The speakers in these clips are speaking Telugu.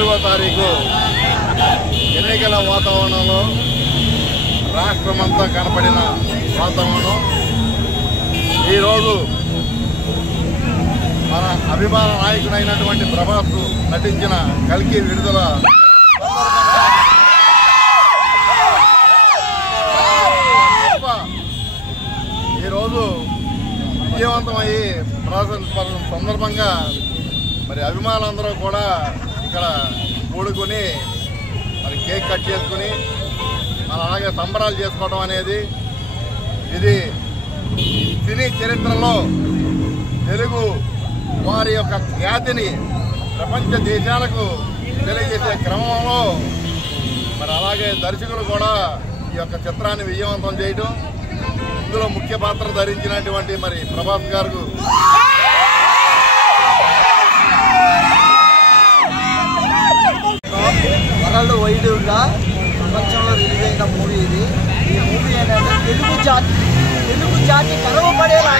4వ తారీఖు ఎన్నికల వాతావరణంలో రాష్ట్రమంతా కనపడిన వాతావరణం ఈరోజు మన అభిమాన నాయకుడైనటువంటి ప్రభాస్ నటించిన కల్కి విడుదల ఈరోజు విజయవంతమయ్యి ప్రారంభ సందర్భంగా మరి అభిమానులందరూ కూడా ఇక్కడ కూడుకుని మరి కేక్ కట్ చేసుకుని మన అలాగే సంబరాలు చేసుకోవడం అనేది ఇది సినీ చరిత్రలో తెలుగు వారి యొక్క ఖ్యాతిని ప్రపంచ దేశాలకు తెలియజేసే క్రమంలో మరి అలాగే దర్శకులు కూడా ఈ యొక్క చిత్రాన్ని విజయవంతం చేయడం ఇందులో ముఖ్య పాత్ర ధరించినటువంటి మరి ప్రభాస్ గారు వరల్డ్ వైడ్గా ప్రపంచంలో రిలీజ్ అయిన మూవీ ఇది. ఈ మూవీ ఏంటంటే తెలుగు జాతి గర్వపడేలా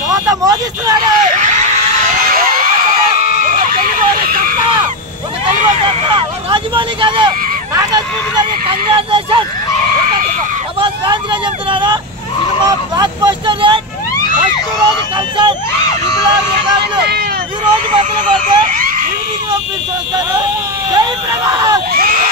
మోత మోగిస్తున్నాడు. ఒక తెలుగు రాజమౌళి గారు నాగార్జున గారి కంగ్రాచులేషన్ ప్రభాస్ ఫ్యాన్స్ గా చెప్తున్నాడు. Cinema block buster hit. First రోజు కల్చర్ ఈ రోజు బదులు కొడితే చూస్తారు. జై ప్రభాస్.